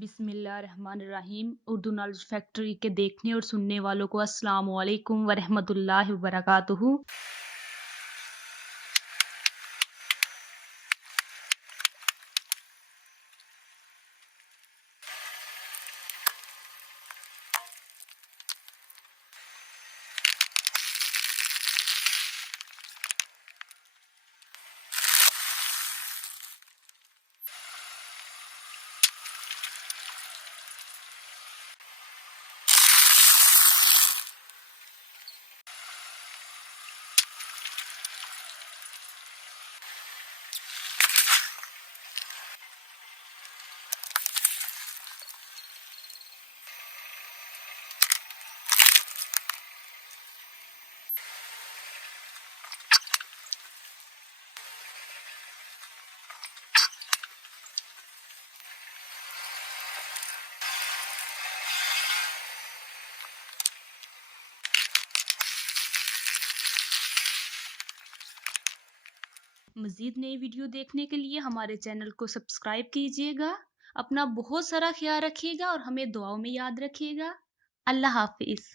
बिस्मिल्लाहिर्रहमानिर्रहीम। Urdu knowledge factory के देखने और सुनने वालों को अस्सलाम वालेकुम व रहमतुल्लाहि व बरकातुहू। मज़ीद नई वीडियो देखने के लिए हमारे चैनल को सब्सक्राइब कीजिएगा। अपना बहुत सारा ख्याल रखिएगा और हमें दुआओं में याद रखिएगा। अल्लाह हाफ़िज़।